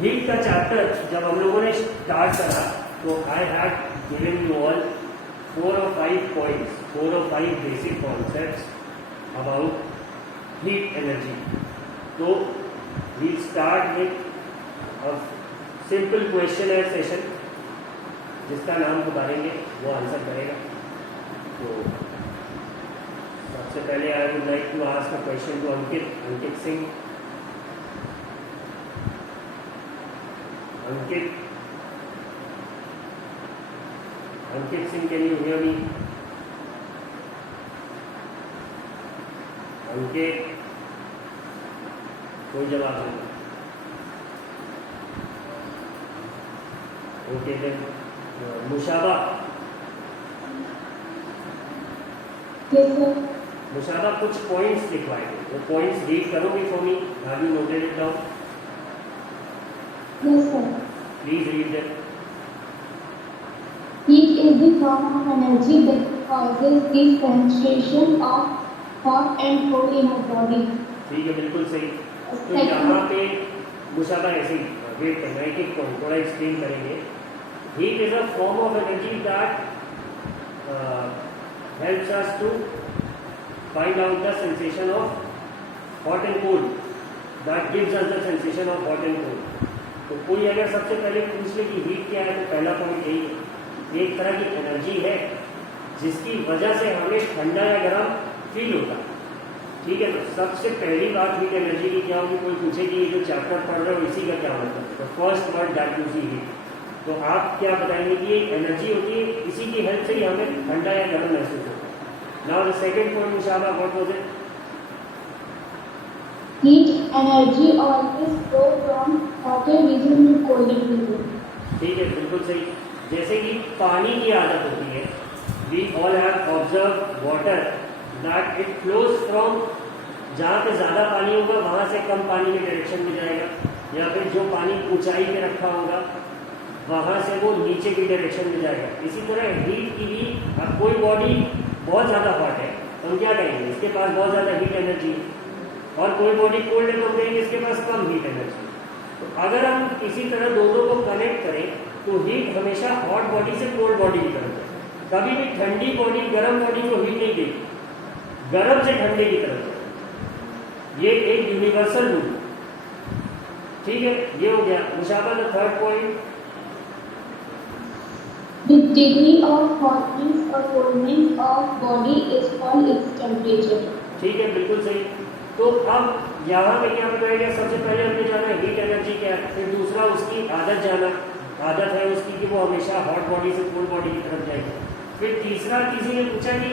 Heat का chapter जब हम लोगों ने स्टार्ट करा तो I had given you all 4 or 5 points, 4 or 5 basic concepts about heat energy. So we'll start with a simple questionnaire session जिसका नाम पुकारेंगे वो आंसर करेगा. तो सबसे पहले I would like to ask a question to Ankit Singh. Ankit Singh, can you hear me? Ankit, कोई जवाब नहीं. Okay then मुशाबा. मुशाबा कुछ पॉइंट्स लिखवाए थे, वो पॉइंट्स रीड करोगे for me? Have you noted it down? Yes, sir. Please read them. Heat is the form of energy that causes the sensation of hot and cold in a body. ठीक है, बिल्कुल सही. तो यहाँ पे मुशाबा ऐसे ही wait करना है, एक पॉइंट थोड़ा एक्सप्लेन करेंगे. Heat is a form of energy that helps us to find out the sensation of hot and cold. That gives us the sensation of hot and cold. तो कोई अगर सबसे पहले पूछ ले कि हीट क्या है तो पहला पॉइंट यही है. एक तरह की एनर्जी है जिसकी वजह से हमें ठंडा या गर्म फील होता है. ठीक है, तो सबसे पहली बात हीट एनर्जी की क्या होगी? कोई पूछे कि ये जो चैप्टर पढ़ रहे हो इसी का क्या मतलब है, तो first word that you see heat. तो आप क्या बताएंगे कि ये एनर्जी होती है, इसी की हेल्प से ही हमें ठंडा या गर्म महसूस होता है. Now the second point मुशाबा, what was it? Heat energy always flows from hotter region to colder region. ठीक है, बिल्कुल सही. जैसे कि पानी की आदत होती है, we all have observe water that it flows from, जहाँ पे ज़्यादा पानी होगा वहाँ से कम पानी के डायरेक्शन में जाएगा, या फिर जो पानी ऊंचाई पे रखा होगा वहाँ से वो नीचे की डायरेक्शन में जाएगा. इसी तरह हीट की भी, अब कोई बॉडी बहुत ज़्यादा हॉट है तो हम क्या कहेंगे? इसके पास बहुत ज़्यादा हीट एनर्जी है. और कोई बॉडी कोल्ड है तो हम कहेंगे इसके पास कम हीट एनर्जी. तो अगर हम किसी तरह दोनों को कनेक्ट करें तो हीट हमेशा हॉट बॉडी से कोल्ड बॉडी की तरफ जाए. कभी भी ठंडी बॉडी गर्म बॉडी को हीट नहीं देगी, गर्म से ठंडे की तरफ जाए. ये एक यूनिवर्सल रूल. ठीक है, ये हो गया मुशाबा. The third point, The degree of hotness or coldness of body is called its temperature. ठीक है, बिल्कुल सही. तो अब यहाँ पे क्या बताया गया? सबसे पहले हमने जाना हीट एनर्जी क्या है, फिर दूसरा उसकी आदत जाना, आदत है उसकी कि वो हमेशा हॉट बॉडी से कोल्ड बॉडी की तरफ जाएगी. फिर तीसरा किसी ने पूछा कि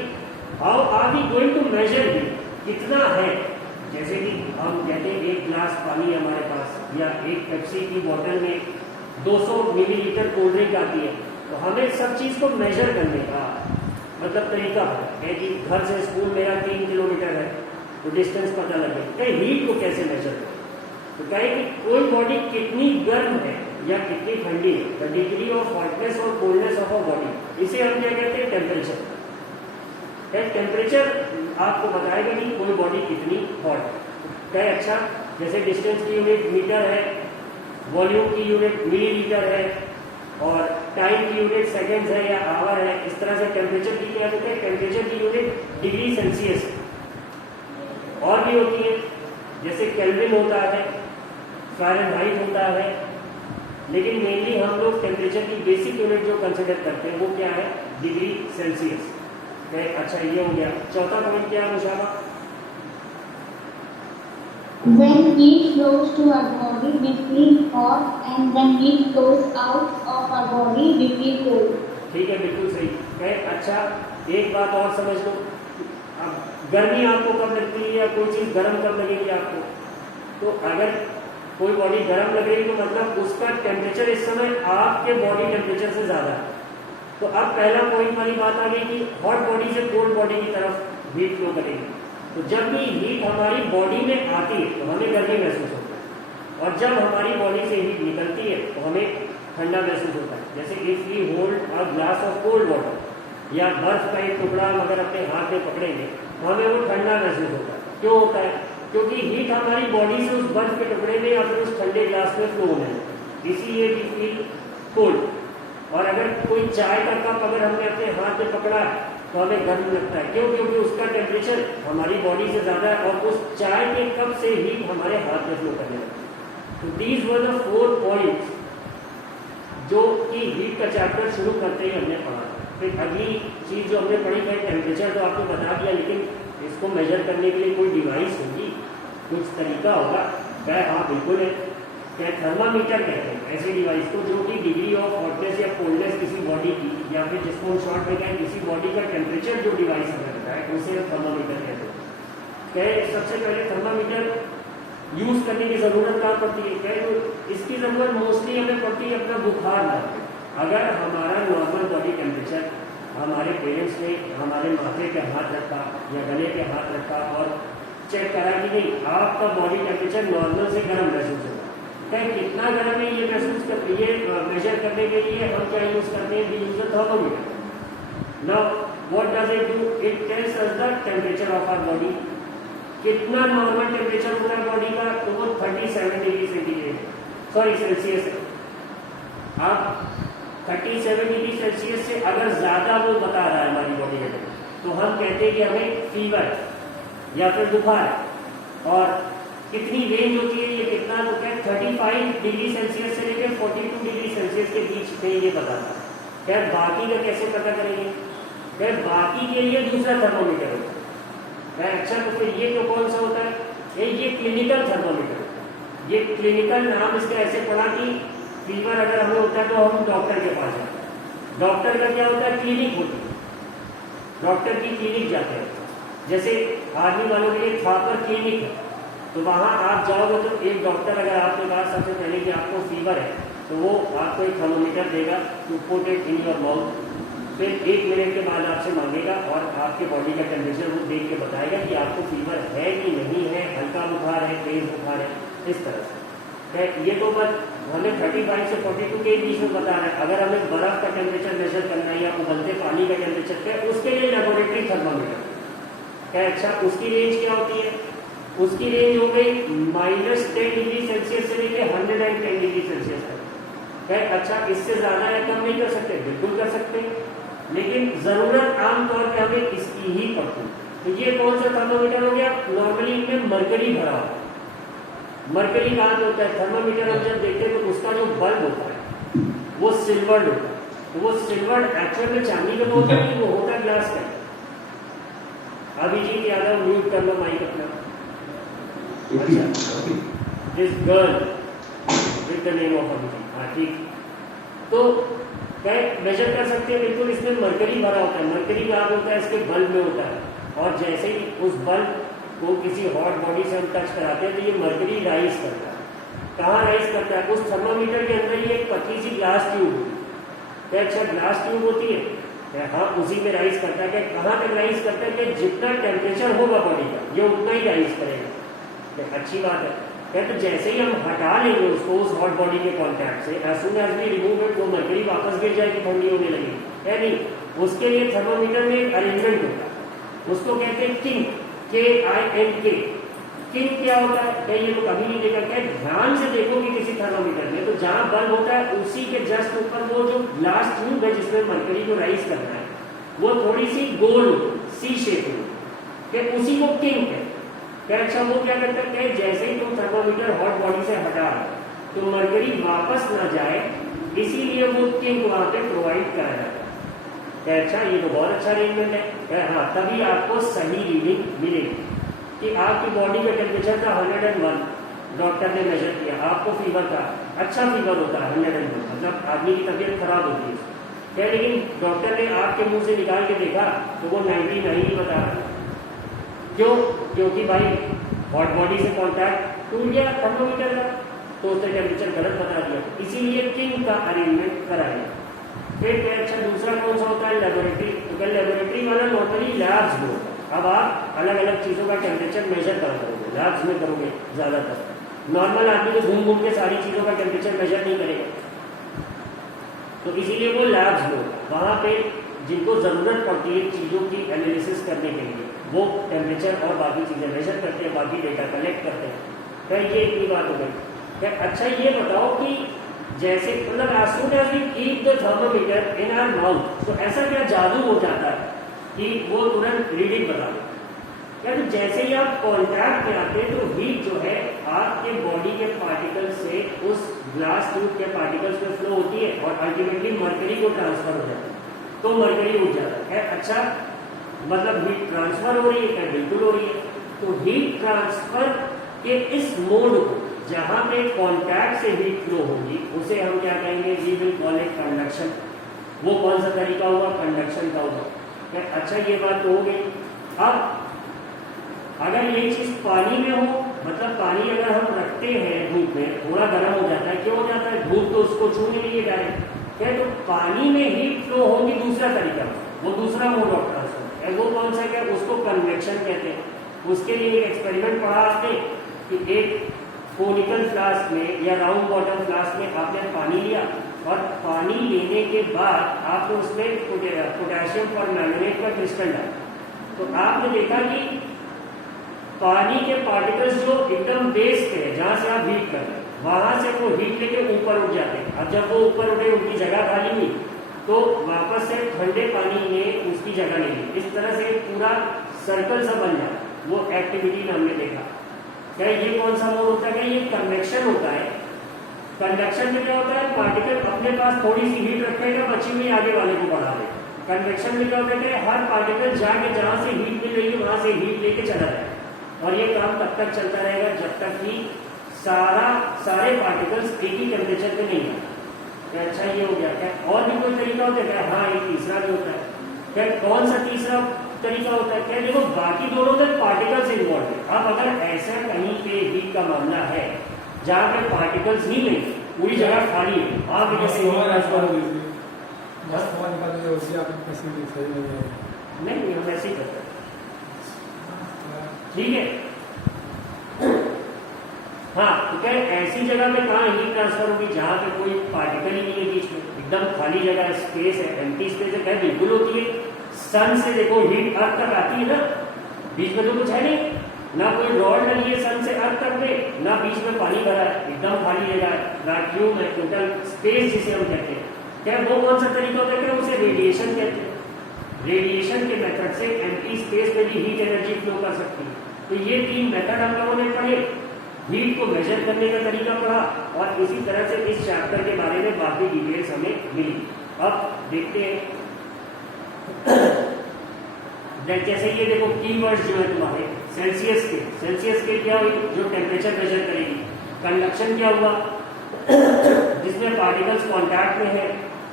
how are we going to measure heat, कितना है? जैसे कि हम कहते हैं एक गिलास पानी हमारे पास, या एक पेप्सी की बोतल में 200 मिलीलीटर कोल्ड ड्रिंक आती है, तो हमें सब चीज़ को मेजर करने का मतलब तरीका है कि घर से स्कूल मेरा 3 किलोमीटर है तो डिस्टेंस पता लगे. कहीं हीट को कैसे मेजर करें? तो कहें कि कोई बॉडी कितनी गर्म है या कितनी ठंडी है, द डिग्री ऑफ हॉटनेस और कोल्डनेस ऑफ अ बॉडी, इसे हम क्या कहते हैं? टेम्परेचर. टेम्परेचर आपको बताएगा कि कोई बॉडी कितनी हॉट है. कहे अच्छा, जैसे डिस्टेंस की यूनिट मीटर है, वॉल्यूम की यूनिट मिलीलीटर है, और टाइम की यूनिट सेकेंड्स है या आवर है. इस तरह से टेम्परेचर की क्या होती है? टेम्परेचर की यूनिट डिग्री सेल्सियस और भी होती है, जैसे केल्विन होता है, फ़ारेनहाइट होता है. लेकिन मेनली हम लोग टेम्परेचर की बेसिक यूनिट जो कंसिडर करते हैं वो क्या है? Degree Celsius. अच्छा, ये हो गया. चौथा पॉइंट क्या है मुशाबा? When heat flows to our body, we feel hot, and when heat flows out of our body, we feel cold. ठीक है, बिल्कुल सही. अच्छा, एक बात और समझ लो. अब गर्मी आपको कब लगती है या कोई चीज़ गर्म कब लगेगी आपको? तो अगर कोई बॉडी गर्म लग रही है तो मतलब उसका टेम्परेचर इस समय आपके बॉडी टेम्परेचर से ज़्यादा है. तो अब पहला पॉइंट वाली बात आ गई कि हॉट बॉडी से कोल्ड बॉडी की तरफ हीट फ्लो करेगी. तो जब भी हीट हमारी बॉडी में आती है तो हमें गर्मी महसूस होता है, और जब हमारी बॉडी से हीट निकलती है तो हमें ठंडा महसूस होता है. जैसे if we hold a glass of cold water या बर्फ का एक टुकड़ा हम अगर अपने हाथ में पकड़ेंगे तो हमें वो ठंडा महसूस होता है. क्यों होता है? क्योंकि हीट हमारी बॉडी से उस बर्फ के टुकड़े में या फिर उस ठंडे ग्लास में फ्लो होने लगती है. इसीलिए वी फील कोल्ड। और अगर कोई चाय का कप अगर हमने अपने हाथ में पकड़ा है तो हमें गर्म लगता है, क्यों? क्योंकि उसका टेम्परेचर हमारी बॉडी से ज़्यादा है और उस चाय के कप से ही हमारे हाथ में फ्लो करने लगता है। तो दीज वर द 4 पॉइंट्स जो कि हीट का चैप्टर शुरू करते ही हमने पढ़ा। फिर अगली चीज़ जो हमने पढ़ी है टेम्परेचर, तो आपको बता दिया, लेकिन इसको मेजर करने के लिए कोई डिवाइस होगी, कुछ तरीका होगा? क्या? हाँ बिल्कुल है। क्या? थर्मामीटर कहते हैं ऐसे डिवाइस को जो कि डिग्री ऑफ हॉटनेस या कोल्डनेस किसी बॉडी की, या फिर जिसको हम शॉर्ट में कहें किसी बॉडी का टेम्परेचर जो डिवाइस हमें बताए उसे थर्मामीटर कहते हैं। क्या? सबसे पहले थर्मामीटर यूज करने की ज़रूरत कहाँ पड़ती है? क्या? तो इसकी ज़रूरत मोस्टली हमें पड़ती है अपना बुखार नापने। अगर हमारा नॉर्मल बॉडी टेम्परेचर हमारे पेरेंट्स ने हमारे माथे पे हाथ रखा या गले पे हाथ रखा और चेक करा कि नहीं आपका बॉडी टेम्परेचर नॉर्मल से गर्म महसूस होगा, क्या कितना गर्म है ये महसूस कर, ये मेजर करने के लिए हम क्या यूज करते हैं? We use a thermometer. Now what does it do? It tells us the temperature of our body. कितना नॉर्मल टेम्परेचर होगा बॉडी का? तो वो 37 डिग्री सेंटीग्रेड, सॉरी सेल्सियस है। आप 37 डिग्री सेल्सियस से अगर ज्यादा वो बता रहा है हमारी बॉडी का, तो हम कहते हैं कि हमें फीवर या फिर बुखार। और कितनी रेंज होती है ये? कितना? तो क्या 35 डिग्री सेल्सियस से लेकर 42 डिग्री सेल्सियस के बीच में ये बताता है। क्या बाकी का कैसे पता करेंगे? क्या बाकी के लिए दूसरा थर्मोमीटर होता है। अच्छा, तो फिर ये तो कौन सा होता है? ये क्लिनिकल थर्मोमीटर। ये क्लिनिकल नाम इसका ऐसे पड़ा कि फीवर अगर हमें होता है तो हम डॉक्टर के पास जाते हैं। डॉक्टर का क्या होता है? क्लिनिक होती है, डॉक्टर की क्लिनिक जाते हैं। जैसे आर्मी वालों के लिए थापर क्लिनिक है, तो वहाँ आप जाओगे तो एक डॉक्टर अगर आपके पास सबसे पहले कि आपको फीवर है तो वो आपको एक थर्मोमीटर देगा, to put it in your mouth. फिर 1 मिनट के बाद आपसे मांगेगा और आपके बॉडी का टेम्परेचर वो देख के बताएगा कि आपको फीवर है कि नहीं है, हल्का बुखार है, तेज बुखार है, इस तरह से। ये तो बस हमें 35 से 42 के बीच में बता रहा है। अगर हमें बर्फ का टेम्परेचर मेजर करना है या उबलते पानी का टेम्परेचर क्या, उसके लिए लेबोरेटरी थर्मामीटर क्या। अच्छा, उसकी रेंज क्या होती है? उसकी रेंज हो गई -10 डिग्री सेल्सियस से लेकर 110 डिग्री सेल्सियस तक। क्या? अच्छा, इससे ज्यादा या कम नहीं कर सकते? बिल्कुल कर सकते हैं, लेकिन जरूरत आमतौर पे हमें इसकी ही पड़ती है। तो ये कौन सा थर्मामीटर हो गया? नॉर्मली इनमें मरकरी भरा होता है। मरकरी कहाँ पे होता है? थर्मामीटर हम जब देखते हैं तो उसका जो बल्ब होता है वो सिल्वर्ड होता है। तो वो सिल्वर्ड एक्चुअल में चांदी का होता है कि वो होता है ग्लास का? अभिजीत यादव म्यूट कर लो माइक अपना। अच्छा, this girl with the name of Abhijit, हाँ ठीक। तो क्या मेजर कर सकते हैं? बिल्कुल, इसमें मरकरी भरा होता है। मरकरी कहाँ होता है? इसके बल्ब में होता है। और जैसे ही उस बल्ब को किसी हॉट बॉडी से हम टच कराते हैं तो ये मरकरी राइज करता है। कहाँ राइज करता है? उस थर्मामीटर के अंदर ही एक पतली सी ग्लास ट्यूब होती है। क्या? अच्छा, ग्लास ट्यूब होती है। हाँ, उसी में राइज करता है। क्या कहाँ तक राइज करता है? कि जितना टेम्परेचर होगा बॉडी का ये उतना ही राइज करेगा। अच्छी बात है। क्या? तो जैसे ही हम हटा लेंगे उसको उस हॉट बॉडी के कॉन्टैक्ट से, as soon as we remove it, वो मरकरी वापस गिर जाएगी, ठंडी होने लगेगी। या नहीं? उसके लिए थर्मामीटर में एक अरेंजमेंट होता है, उसको कहते हैं किंक, KINK। किंक क्या होता है? क्या ये लोग कभी नहीं देखा? क्या ध्यान से देखो कि किसी थर्मामीटर में तो जहां बल्ब होता है उसी के जस्ट ऊपर वो जो ग्लास ट्यूब है जिसमें मरकरी को राइज करना है वो थोड़ी सी गोल सी शेप में, क्या उसी को किंक है। क्या? अच्छा, वो क्या करता है? क्या जैसे ही तुम थर्मामीटर हॉट बॉडी से हटा तो मरकरी वापस ना जाए, इसीलिए वो किंक वहां पे प्रोवाइड करा जाता है। क्या? अच्छा, ये तो बहुत अच्छा अरेंजमेंट है। क्या? हाँ, तभी आपको सही रीडिंग मिलेगी कि आपकी बॉडी का टेम्परेचर था 101, डॉक्टर ने मेजर किया, आपको फीवर था, अच्छा फीवर होता है 101, मतलब आदमी की तबीयत खराब होती है। क्या? लेकिन डॉक्टर ने आपके मुंह से निकाल के देखा तो वो 99 ही बता रहा है। क्यों? क्योंकि भाई हॉट बॉडी से कॉन्टैक्ट टूट गया थर्मोमीटर का, तो उसने टेम्परेचर गलत बता दिया। इसीलिए किंग का अरेंजमेंट कराया। फिर अच्छा, दूसरा कौन सा होता है? लेबोरेटरी। तो लेबोरेटरी वाला नॉर्मली लैब्स में होता है। अब आप अलग अलग चीज़ों का टेम्परेचर मेजर करा करोगे, लैब्स में करोगे ज़्यादातर। नॉर्मल आदमी तो घूम घूम के सारी चीज़ों का टेम्परेचर मेजर नहीं करेगा, तो इसीलिए वो लैब्स में होता है। वहाँ पे जिनको ज़रूरत पड़ती है चीज़ों की एनालिसिस करने के लिए वो टेम्परेचर और बाकी चीज़ें मेजर करते हैं, बाकी डेटा कलेक्ट करते हैं। क्या ये इतनी बात हो गई? क्या? अच्छा, ये बताओ कि जैसे मतलब as soon as we keep the thermometer in our mouth, तो ऐसा क्या जादू हो जाता है कि वो तुरंत रीडिंग बता देता है। या तो जैसे ही आप कॉन्टैक्ट में आते हैं तो हीट जो है आपके बॉडी के पार्टिकल्स से उस ग्लास ट्यूब के पार्टिकल्स में फ्लो होती है और अल्टीमेटली मरकरी को ट्रांसफर हो जाता है, तो मरकरी उठ जाता है। अच्छा, मतलब हीट ट्रांसफर हो रही है क्या? बिल्कुल हो रही है। तो हीट ट्रांसफर के इस मोड को जहां पे कांटेक्ट से हीट फ्लो होगी उसे हम क्या कहेंगे? We will call it conduction. वो कौन सा तरीका हुआ? कंडक्शन का हुआ। अच्छा, ये बात तो हो गई। अब अगर ये चीज पानी में हो, मतलब पानी अगर हम रखते हैं धूप में, थोड़ा गर्म हो जाता है, क्यों हो जाता है? धूप तो उसको छूने नहीं है डायरेक्ट। तो पानी में हीट फ्लो होगी दूसरा तरीका, वो दूसरा मोड ऑफ ट्रांसफर है। वो कौन सा? क्या उसको कन्वेक्शन कहते हैं। उसके लिए एक एक्सपेरिमेंट पढ़ा आपने कि एक कोनिकल फ्लास्क में या राउंड बॉटम फ्लास्क में आपने पानी लिया और पानी लेने के बाद आपने उसमें पोटेशियम परमैंगनेट का क्रिस्टल डाला, तो आपने देखा कि पानी के पार्टिकल्स जो एकदम बेस पे है, जहां से आप हीट कर रहे हैं, वहां से वो हीट लेके ऊपर उठ जाते हैं। अब जब वो ऊपर उठे, उनकी जगह खाली हुई, तो वापस से ठंडे पानी ने उसकी जगह ले ली। इस तरह से पूरा सर्कल सा बन जाता है। वो एक्टिविटी में हमने देखा। क्या ये कौन सा मोड होता है? ये कन्वेक्शन होता है। कंडक्शन में क्या होता है? पार्टिकल अपने पास थोड़ी सी हीट रखेगा, बची हुई आगे वाले को बढ़ा देगा। कन्वेक्शन में क्या होता है? हर पार्टिकल जाके जहां से हीट मिल रही है वहां से हीट लेके चला जाए, और ये काम तब तक चलता रहेगा जब तक कि सारे पार्टिकल्स एक ही टेम्परेचर पे नहीं आते। अच्छा, ये हो गया। क्या और भी कोई तरीका होता है क्या? हाँ, एक तीसरा भी होता है। क्या कौन सा तीसरा तरीका होता है? क्या देखो, बाकी दोनों में पार्टिकल्स इन्वॉल्व है। अब अगर ऐसा कहीं पे हीट का मामला है जहाँ पे पार्टिकल्स ही नहीं, पूरी जगह खाली है, आप कैसे नहीं, हम ऐसे ही करते हैं। ठीक है। हाँ, तो क्या ऐसी जगह पे कहाँ हीट ट्रांसफर होगी जहाँ पे कोई पार्टिकल ही नहीं है, बीच में एकदम खाली जगह है, स्पेस है, एम्प्टी स्पेस है। क्या बिल्कुल होती है। सन से देखो हीट अर्थ तक आती है ना, बीच में तो कुछ है नहीं, ना कोई रॉड लगी है सन से अर्थ तक में, ना बीच में पानी भरा है, एकदम खाली जगह है, वैक्यूम है, टोटल स्पेस जिसे हम कहते हैं। क्या वो कौन सा तरीका होता है? क्या उसे रेडिएशन कहते हैं। रेडिएशन के मेथड से एम्प्टी स्पेस में भी हीट एनर्जी फ्लो कर सकती है। तो ये 3 मेथड हम लोगों ने पढ़े। हीट को मेजर करने का तरीका पढ़ा, और इसी तरह से इस चैप्टर के बारे में बाकी डिटेल्स हमें मिली। अब देखते हैं जैसे ये देखो कीवर्ड्स जो है तुम्हारे सेल्सियस के क्या हुई? जो टेम्परेचर मेजर करेगी। कंडक्शन क्या हुआ? जिसमें पार्टिकल्स कांटेक्ट में है।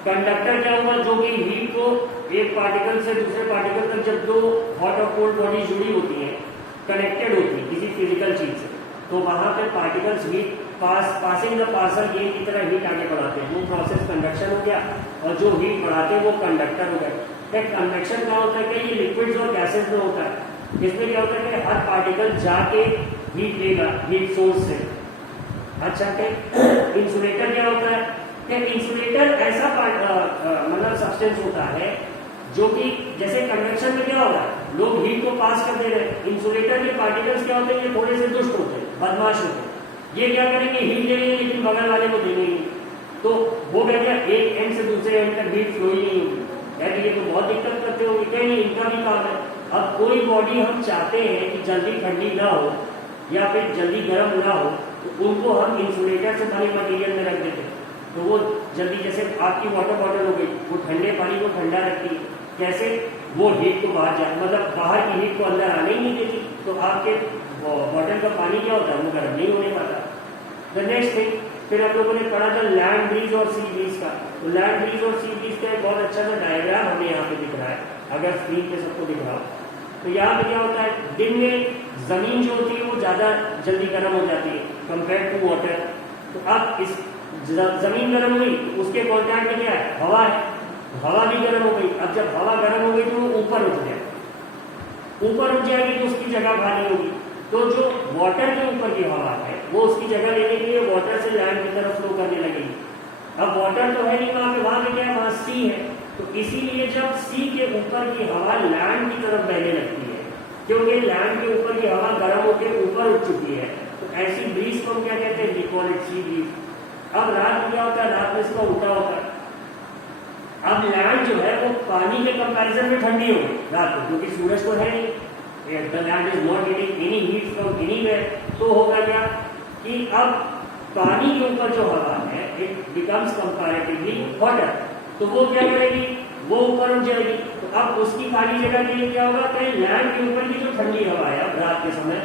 कंडक्टर क्या हुआ? जो कि हीट को एक पार्टिकल से दूसरे पार्टिकल तक, जब दो हॉट और कोल्ड बॉडी जुड़ी होती है, कनेक्टेड होती है किसी फिजिकल चीज से, तो वहां पे particles heat passing the parcel gain की तरह हीट आगे बढ़ाते हैं। वो प्रोसेस कंडक्शन हो गया, और जो हीट बढ़ाते हैं वो कंडक्टर हो गया। कन्वेक्शन क्या होता है? कि ये लिक्विड्स और गैसेस में होता है। इसमें क्या होता है कि हर पार्टिकल जाके हीट लेगा हीट सोर्स से। अच्छा, इंसुलेटर क्या होता है? कि इंसुलेटर ऐसा मतलब सब्सटेंस होता है जो कि जैसे कन्वेक्शन में क्या होगा, लोग हीट को पास कर दे रहे हैं। इंसुलेटर के पार्टिकल्स क्या होते हैं? ये थोड़े से दुष्ट होते हैं, बदमाश होते हैं। ये क्या करेंगे? हीट ले लेंगे, लेकिन बगल वाले को देंगे नहीं। तो वो कहते हैं एक एंड से दूसरे एंड तक हीट फ्लो ही नहीं होगी। ये तो बहुत दिक्कत करते होंगे। क्या ये इनका भी काम है? अब कोई बॉडी हम चाहते हैं कि जल्दी ठंडी ना हो या फिर जल्दी गर्म ना हो, तो उनको हम इंसुलेटर से बने मटेरियल में रख देते हैं, तो वो जल्दी, जैसे आपकी वाटर बॉटल हो गई, वो ठंडे पानी को ठंडा रखती है। कैसे? वो हीट को बाहर जाए, मतलब बाहर की हीट को अंदर आने ही नहीं देती, तो आपके बॉटल का पानी क्या होता है? वो गर्म नहीं होने पाता। द नेक्स्ट थिंग, फिर हम लोगों ने पढ़ा था लैंड ब्रीज और सी ब्रीज का। तो लैंड ब्रीज और सी ब्रीज का एक बहुत अच्छा सा डायग्राम हमें यहाँ पे दिख रहा है, अगर स्क्रीन पे सबको दिख रहा हो। तो यहाँ पे क्या होता है? दिन में जमीन जो होती है वो ज्यादा जल्दी गर्म हो जाती है कंपेयर टू वाटर। तो अब इस जमीन गर्म हुई, उसके कॉन्टैक्ट में क्या है? हवा है। हवा भी गर्म हो गई। अब जब हवा गर्म हो गई तो वो ऊपर उठ जाए, ऊपर उठ जाएगी तो उसकी जगह खाली होगी। तो जो वाटर के ऊपर की हवा है वो उसकी जगह लेने के लिए वाटर से लैंड की तरफ फ्लो करने लगेगी। अब वाटर तो है नहीं वहां पे क्या है? वहां सी है। तो इसीलिए जब सी के ऊपर की हवा लैंड की तरफ बहने लगती है, क्योंकि लैंड के ऊपर की हवा गर्म होकर ऊपर उठ चुकी है, तो ऐसी ब्रीज को हम क्या कहते हैं? We call it sea breeze. अब रात में क्या होता है, रात में इसका उल्टा होता है। अब लैंड जो है वो पानी के कंपैरिजन में ठंडी होगी रात को, क्योंकि सूरज तो है नहीं, the land is not getting any heat from anywhere. तो होगा क्या कि अब पानी के ऊपर जो हवा है इट बिकम्स कंपैरेटिवली हॉटर, तो वो क्या करेगी, वो ऊपर उठ जाएगी। तो अब उसकी खाली जगह के लिए क्या होगा, कहीं लैंड के ऊपर की जो ठंडी हवा है अब रात के समय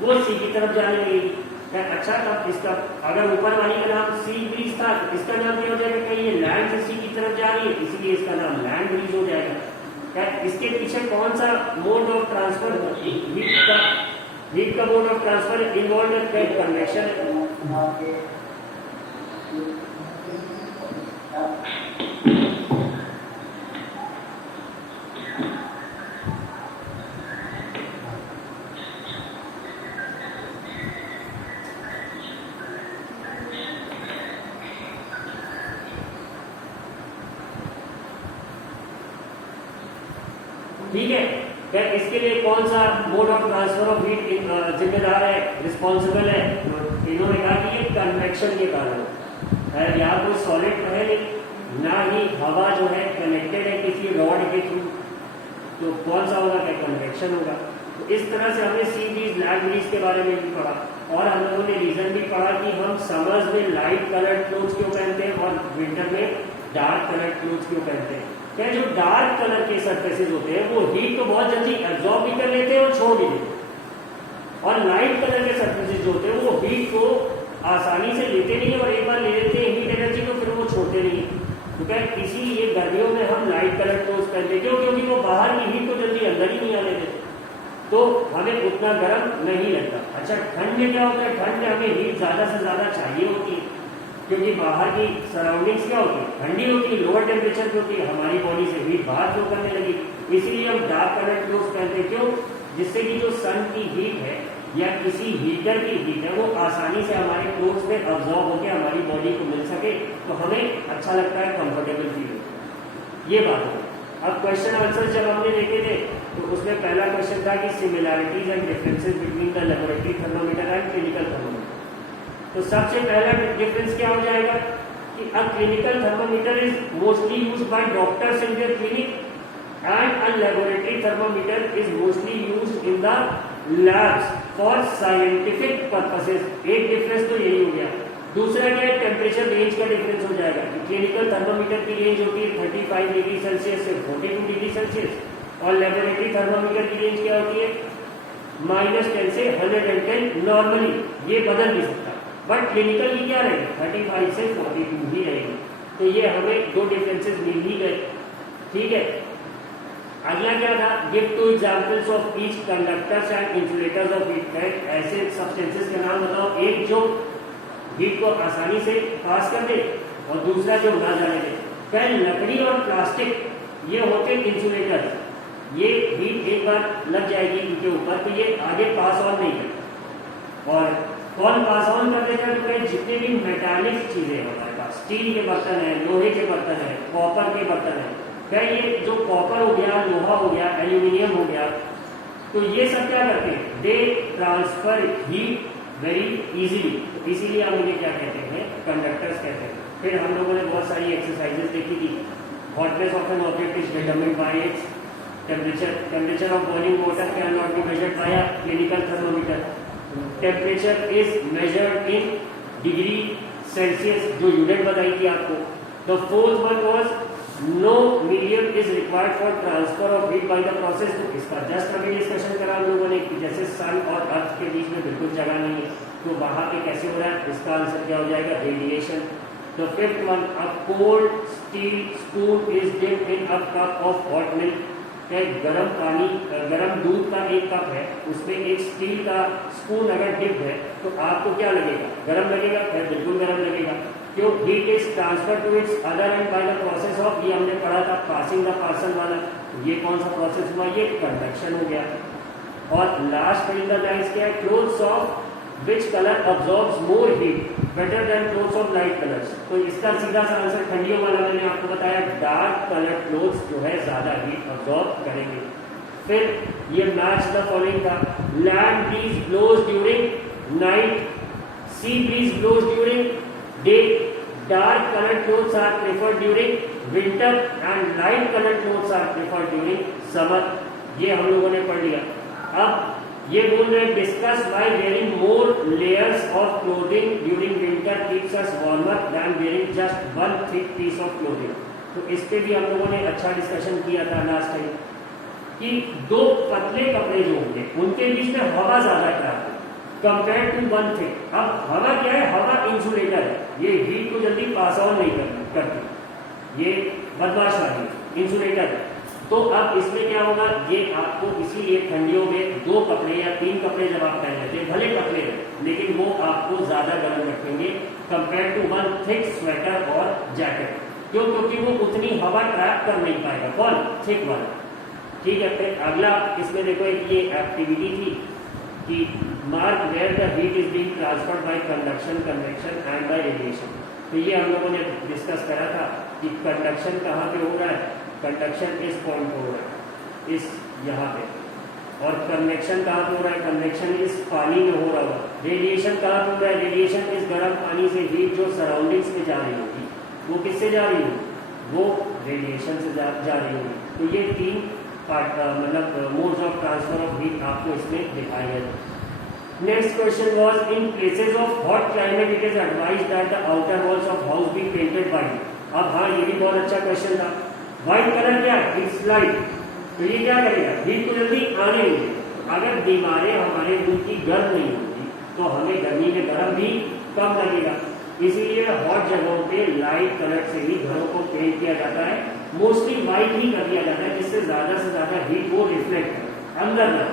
वो सी की तरफ जाने लगेगी। अच्छा, तब इसका अगर ऊपर वाली का नाम सी ब्रीज था तो इसका नाम क्या हो जाएगा, कहीं ये लैंड से सी की तरफ जा रही है इसीलिए इसका नाम लैंड ब्रीज हो जाएगा। क्या इसके पीछे कौन सा मोड ऑफ ट्रांसफर, हीट का मोड ऑफ ट्रांसफर इन्वॉल्व है, कन्वेक्शन है। ठीक है, क्या इसके लिए कौन सा mode of transfer of heat जिम्मेदार है, रिस्पॉन्सिबल है? इन्होंने कहा कि ये कन्वेक्शन के कारण है। या कोई सॉलिड तो है नहीं, ना ही हवा जो है कनेक्टेड है किसी रॉड के थ्रू, तो कौन सा होगा, क्या कन्वेक्शन होगा। तो इस तरह से हमने सी ब्रीज, लैंड ब्रीज के बारे में भी पढ़ा, और हम लोगों ने रीजन भी पढ़ा कि हम समर्स में लाइट कलर्ड क्लोथ्स क्यों पहनते हैं और विंटर में डार्क कलर्ड क्लोथ्स क्यों पहनते हैं। क्या जो डार्क कलर के सरफेसेस होते हैं वो हीट को बहुत जल्दी एब्जॉर्ब भी कर लेते हैं और छोड़ भी देते हैं, और लाइट कलर के सरफेसेस जो होते हैं वो हीट को आसानी से लेते नहीं है, और एक बार ले लेते हैं हीट एनर्जी को फिर वो छोड़ते नहीं है। तो क्या इसीलिए गर्मियों में हम लाइट कलर क्लोथ्स पहनते हैं, क्यों, क्योंकि वो बाहर की हीट को जल्दी अंदर ही नहीं आने देते, तो हमें उतना गर्म नहीं लगता। अच्छा, ठंड में क्या होता है, ठंड में हमें हीट ज्यादा से ज्यादा चाहिए होती है, क्योंकि बाहर की सराउंडिंग्स क्या होती है, ठंडी होती है, लोअर टेम्परेचर पे होती है, हमारी बॉडी से हीट बाहर फ्लो करने लगी, इसीलिए हम डार्क कलर क्लोथ्स पहनते हैं। क्यों, जिससे कि जो सन की हीट है या किसी हीटर की हीट है वो आसानी से हमारे क्लोथ्स में अब्जॉर्ब होकर हमारी बॉडी को मिल सके, तो हमें अच्छा लगता है, कंफर्टेबल फील होता है। ये बात है। अब क्वेश्चन आंसर जब हमने देखे थे तो उसमें पहला क्वेश्चन था कि similarities and differences between the laboratory thermometer and clinical thermometer. तो सबसे पहला डिफरेंस क्या हो जाएगा कि a clinical thermometer is mostly used by doctors in their clinic and a laboratory thermometer is mostly used in the labs for scientific purposes. एक difference तो यही हो गया। दूसरा क्या है, टेम्परेचर रेंज का डिफरेंस हो जाएगा कि क्लिनिकल थर्मामीटर की रेंज होती है 35 डिग्री सेल्सियस से 42 डिग्री सेल्सियस, और लेबोरेटरी थर्मामीटर की रेंज क्या होती है -10 से 110 नॉर्मली, ये बदल भी सकता है, बट क्लिनिकल की क्या रहेगी 35 से 42 ही रहेगी। तो ये हमें दो डिफरेंसेस मिल ही गए। ठीक है, अगला क्या था, give 2 examples of each conductors and insulators of heat. ऐसे सब्सटेंसेस के नाम बताओ, एक जो हीट को आसानी से पास कर दे और दूसरा जो ना जाने दे। पहले लकड़ी और प्लास्टिक ये होते इंसुलेटर्स, ये हीट एक बार लग जाएगी इनके ऊपर तो ये आगे पास ऑन नहीं करता, और कौन पास ऑन कर देगा, तो कहीं जितने भी मेटालिक चीजें हैं हमारे पास, स्टील के बर्तन है, लोहे के बर्तन है, कॉपर के बर्तन है, क्या ये जो कॉपर हो गया, लोहा हो गया, एल्यूमिनियम हो गया, तो ये सब क्या करते हैं, they transfer heat very easily, तो इसीलिए हम इन्हें क्या कहते हैं, कंडक्टर्स कहते हैं। फिर हम लोगों ने बहुत सारी एक्सरसाइजेस देखी थी। Hotness of an object is determined by its temperature of boiling water can not be measured by a clinical thermometer. Temperature is measured in degree Celsius, जो यूनिट बताई थी आपको। The fourth one was no medium is required for transfer of heat by the process. तो इसका just अभी discussion करा हम लोगों ने कि जैसे सन और अर्थ के बीच में बिल्कुल जगह नहीं है, तो वहां पे कैसे हो रहा है, इसका आंसर क्या हो जाएगा, radiation. The fifth one, a cold steel spoon is dipped in a cup of hot milk. गरम पानी, गरम दूध का एक कप है, उसमें एक स्टील का स्पून अगर डिप है तो आपको क्या लगेगा, गरम लगेगा, बिल्कुल गरम लगेगा। क्यों, heat is transfer to its other end by the process of, ये हमने पढ़ा था पासिंग द पार्सल वाला, ये कौन सा प्रोसेस हुआ, ये कन्वेक्शन हो गया। और लास्ट इन द लाइन्स क्या है, clothes of which colour absorbs more heat better than clothes of light colours. तो इसका सीधा सा आंसर ठंडियों वाला मैंने आपको बताया, डार्क कलर क्लोथ्स जो है ज्यादा हीट अब्सॉर्ब करेंगे। फिर ये मैच द फॉलोइंग था, land breeze blows during night, sea breeze blows during day, dark coloured clothes are preferred during winter and light coloured clothes are preferred during summer. ये हम लोगों ने पढ़ लिया। अब ये बोल रहे हैं discuss why wearing more layers of clothing during winter keeps us warmer than wearing just one thick piece of clothing. तो इस पे भी हम लोगों ने अच्छा डिस्कशन किया था लास्ट टाइम कि दो पतले कपड़े जो होंगे उनके बीच में हवा ज्यादा trap compare to one thick. अब हवा क्या है? हवा इंसुलेटर है, ये हीट को जल्दी पास ऑन नहीं करती, ये बदमाश वाली इंसुलेटर है। तो अब इसमें क्या होगा, ये आपको इसीलिए ठंडियों में दो कपड़े या तीन कपड़े जब आप पहन लेते हैं, भले पतले हैं लेकिन वो आपको ज्यादा गर्म रखेंगे compare to one thick sweater और जैकेट। क्यों? क्योंकि वो उतनी हवा ट्रैप कर नहीं पाएगा। कौन? थिक वाला। ठीक है, फिर अगला इसमें देखो एक ये एक्टिविटी थी कि mark where the heat is being transferred by conduction, convection and by radiation. तो ये हम लोगों ने डिस्कस करा था कि कंडक्शन कहाँ पे हो रहा है, कंडक्शन इस पॉइंट पे हो रहा है, इस यहाँ पे, और कन्वेक्शन कहाँ पे हो रहा है, कन्वेक्शन इस पानी में हो रहा होगा। रेडिएशन कहाँ पे हो रहा है, रेडिएशन इस गर्म पानी से हीट जो सराउंडिंग्स में जा रही होगी वो किससे जा रही होगी, वो रेडिएशन से जा रही होगी। तो ये तीन मतलब modes of transfer of heat आपको इसमें दिखाए गए। Next question was in places of hot climate it is advised that the outer walls of house be painted white. अब हाँ, ये भी बहुत अच्छा क्वेश्चन था। व्हाइट कलर क्या है? Its light. तो ये क्या करेगा, हीट को जल्दी आने देंगे। अगर दीवारें हमारे रूम की गर्म नहीं होगी तो हमें गर्मी में गर्म भी कम लगेगा। इसीलिए हॉट जगहों पे लाइट कलर से ही घरों को पेंट किया जाता है, मोस्टली व्हाइट ही कर दिया जाता है, जिससे ज्यादा से ज्यादा हीट को रिफ्लेक्ट करे अंदर ना।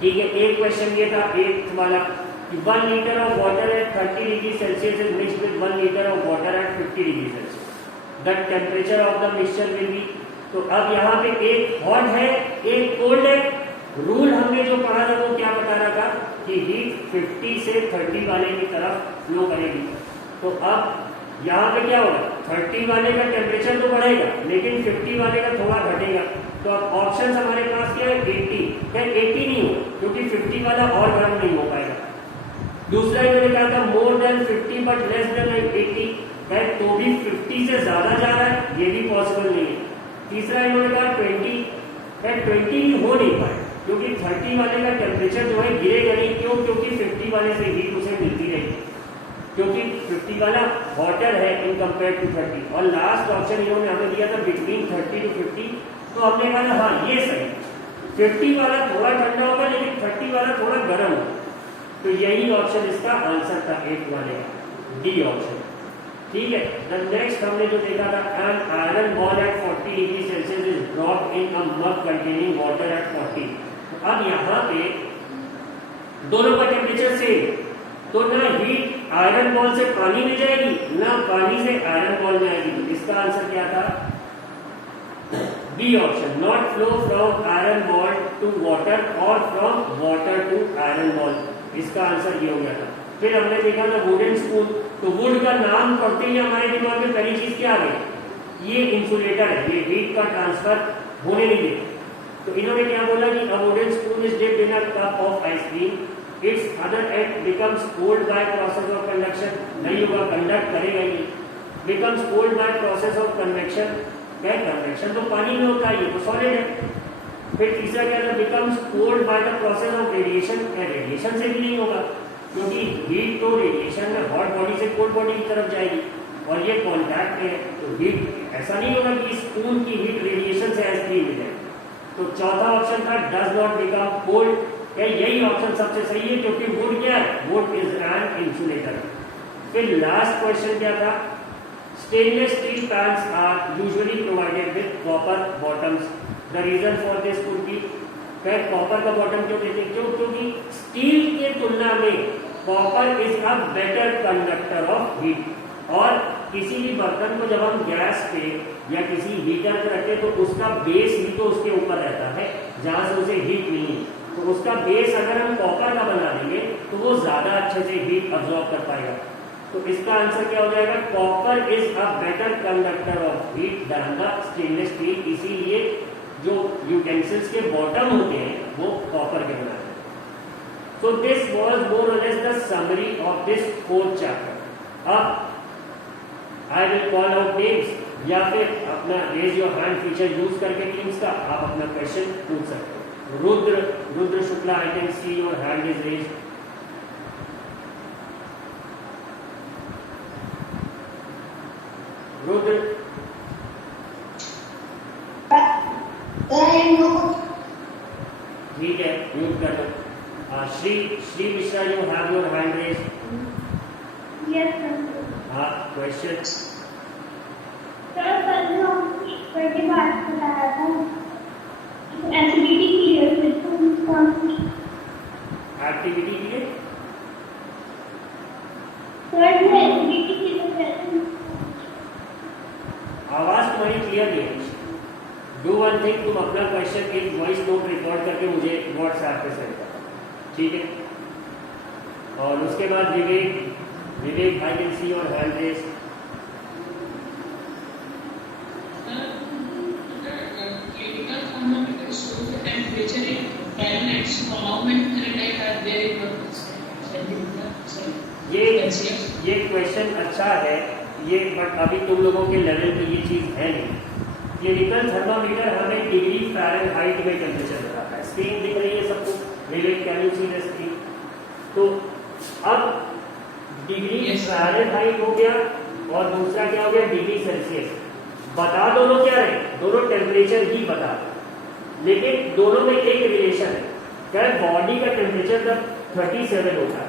ठीक है, एक क्वेश्चन ये था एक वाला कि 1 litre of water at 30 degree Celsius is mixed with 1 litre of water at 50 degree Celsius. The temperature of the mixture will be. तो अब यहाँ पे एक हॉट है एक कोल्ड है। रूल हमने जो पढ़ा था वो क्या बता रहा था कि हीट 50 से 30 वाले की तरफ फ्लो करेगी। तो अब यहाँ पे क्या होगा, 30 वाले का टेम्परेचर तो बढ़ेगा लेकिन 50 वाले का थोड़ा घटेगा। तो अब ऑप्शन हमारे पास क्या है, 80। क्या 80 नहीं हो, क्योंकि 50 वाला और गर्म नहीं हो पाएगा। दूसरा इन्होंने कहा था more than 50 but less than 80, है तो भी 50 से ज्यादा जा रहा है, ये भी पॉसिबल नहीं है। तीसरा इन्होंने कहा 20, है 20 हो नहीं पाए क्योंकि 30 वाले का टेम्परेचर जो है गिरेगा नहीं। क्यों? क्योंकि 50 वाले से हीट उसे मिलती रहेगी, क्योंकि 50 वाला हॉटर है इन कंपेयर टू 30। और लास्ट ऑप्शन इन्होंने हमें दिया था बिटवीन 30 टू 50। तो हमने कहा हाँ ये सही, 50 वाला थोड़ा ठंडा होगा लेकिन 30 वाला थोड़ा गर्म होगा। तो यही ऑप्शन इसका आंसर था, एक वाले का डी ऑप्शन। ठीक है, द नेक्स्ट हमने जो देखा था an iron ball at 40 degree Celsius is dropped in a mug containing water at 40। अब यहाँ पे दोनों का टेम्परेचर सेम, तो ना हीट आयरन बॉल से पानी में जाएगी ना पानी से आयरन बॉल में आएगी। तो इसका आंसर क्या था, B option, not flow from iron ball to water और from water to iron ball. इसका आंसर ये हो गया था। फिर हमने देखा था वुडन स्पून। तो वुड का नाम पढ़ते ही हमारे दिमाग में पहली चीज क्या आ गई, ये इंसुलेटर है, ये हीट का ट्रांसफर होने नहीं देता। तो इन्होंने क्या बोला कि a wooden spoon is dipped in a cup of ice cream, its other end becomes cold by process of conduction. नहीं होगा, कंडक्ट करेगा ही। Becomes cold by process of convection, क्या कन्वेक्शन तो पानी में होता है, ये तो सॉलिड है। फिर तीसरा क्या था, becomes cold bye the process of radiation, radiation से भी नहीं होगा क्योंकि हीट तो रेडिएशन में हॉट बॉडी से कोल्ड बॉडी की तरफ जाएगी और ये कॉन्टैक्ट है। तो हीट ऐसा नहीं होगा कि स्पून की हीट रेडिएशन से आइसक्रीम मिल जाए। तो चौथा ऑप्शन था डज नॉट बिकम कोल्ड, क्या यही ऑप्शन सबसे सही है क्योंकि वुड क्या है, वुड इज एन इंसुलेटर। फिर लास्ट क्वेश्चन क्या था, stainless steel pans are usually provided with copper bottoms. The reason for this could be, copper का बॉटम क्यों देते हैं, क्योंकि स्टील के तुलना में copper is a better conductor of heat. और किसी भी बर्तन को जब हम गैस पे या किसी हीटर पे रखते हैं तो उसका बेस ही तो उसके ऊपर रहता है जहां से उसे हीट मिली। तो उसका बेस अगर हम कॉपर का बना देंगे तो वो ज्यादा अच्छे से हीट अब्सॉर्ब कर पाएगा। तो इसका आंसर क्या हो जाएगा, copper is a better conductor of heat than the stainless steel. इसीलिए जो यूटेंसिल्स के बॉटम होते हैं वो कॉपर के बनाते हैं। So this was more or less the summary of this 4th chapter. अब I will call out names, या फिर अपना raise your hand feature use करके टीम्स का आप अपना क्वेश्चन पूछ सकते हो। Rudra Shukla, I can see your hand is raise. Rudra, ठीक है, म्यूट कर दो। Shri Mishra, you have your hand raise. Yes, sir. हाँ, क्वेश्चन। सर, कल जो हमने ईश्वर की बात बताया था, एसिडिटी पीरियड में तो कौन सी एक्टिविटी के लिए सर जो एसिडिटी पीरियड है आवाज तुम्हारी क्लियर नहीं है। डू वन थिंग, तुम अपना क्वेश्चन एक वॉइस नोट रिकॉर्ड करके मुझे व्हाट्सएप पे सेंड करो, ठीक है? और उसके बाद Vivek, I can see your hand raise. Clinical thermometer shows the temperature in Fahrenheit. So how many Fahrenheit are there in your ये क्वेश्चन अच्छा है ये, बट अभी तुम लोगों के लेवल पे ये चीज है नहीं। क्लिनिकल थर्मामीटर हमें डिग्री फ़ारेनहाइट में टेम्परेचर बताता है। स्क्रीन दिख रही है सबको? Vivek, can you see the screen? तो अब डिग्री फ़ारेनहाइट हो गया और दूसरा क्या हो गया, डिग्री सेल्सियस। बता दोनों क्या रहे, दोनों टेम्परेचर ही बता रहे, लेकिन दोनों में एक रिलेशन है। क्या बॉडी का टेम्परेचर जब 37 होता है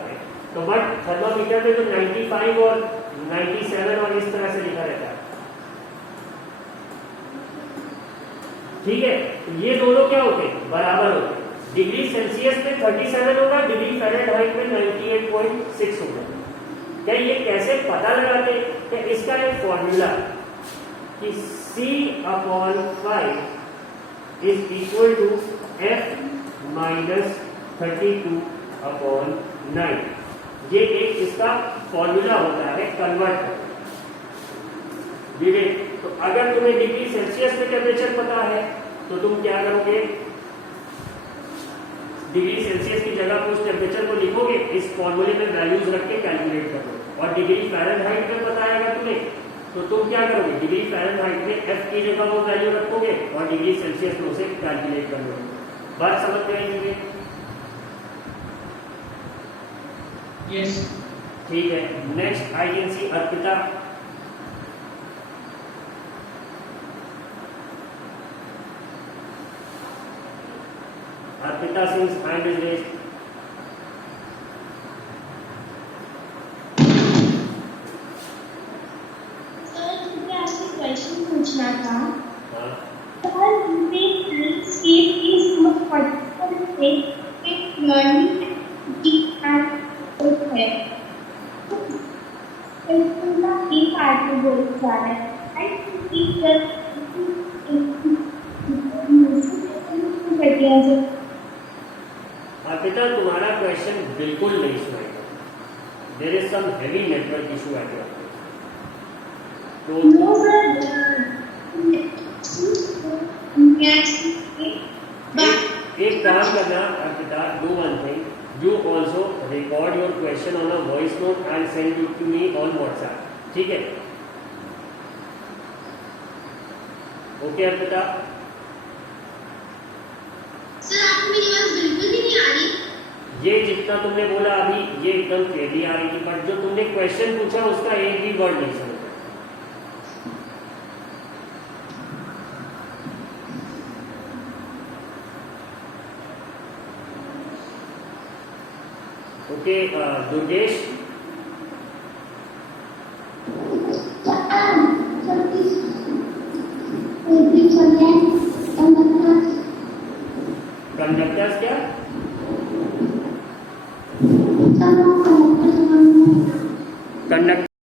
तो बट थर्मामीटर में तो 95 और 97 और इस तरह से लिखा रहता है, ठीक है? तो ये दोनों क्या होते हैं, बराबर होते हैं। डिग्री सेल्सियस में 37 होगा, डिग्री फ़ारेनहाइट में 98.6 होगा। क्या ये कैसे पता लगाते हैं? क्या इसका एक फॉर्मूला कि C/5 is equal to F minus 32/9। ये एक इसका फॉर्मूला होता है कन्वर्ट। विवेक, तो अगर तुम्हें डिग्री सेल्सियस में टेम्परेचर पता है तो तुम क्या करोगे, डिग्री सेल्सियस की जगह पर उस टेम्परेचर को लिखोगे, इस फॉर्मूले में वैल्यूज रख के कैलकुलेट करोगे। और डिग्री फ़ारेनहाइट में बताएगा तुम्हें तो तुम क्या करोगे, डिग्री फ़ारेनहाइट में F की जगह वो वैल्यू रखोगे और डिग्री सेल्सियस में उसे कैलकुलेट करोगे। बात समझ में आई विवेक? Yes. ठीक है। Next I can C Arpita. Arpita Singh hand is raised. Sir, मुझे आपसे क्वेश्चन पूछना था। हाँ, sir, landscape is a particular state with learning activity and growth है। कैलकुला की पार्ट में बोल जा रहा है। अर्पिता, तुम्हारा क्वेश्चन बिल्कुल नहीं सुनाएगा। There is some heavy network issue at your तो एक काम करना Arpita, do one thing, you also record your question on a voice note and send it to me on WhatsApp, ठीक है? ओके अर्पिता? सर, आपको मेरी आवाज बिल्कुल भी नहीं आ रही। ये जितना तुमने बोला अभी ये एकदम क्लियरली आ रही थी, बट जो तुमने क्वेश्चन पूछा उसका एक भी वर्ड नहीं समझा। ओके, दुर्गेश।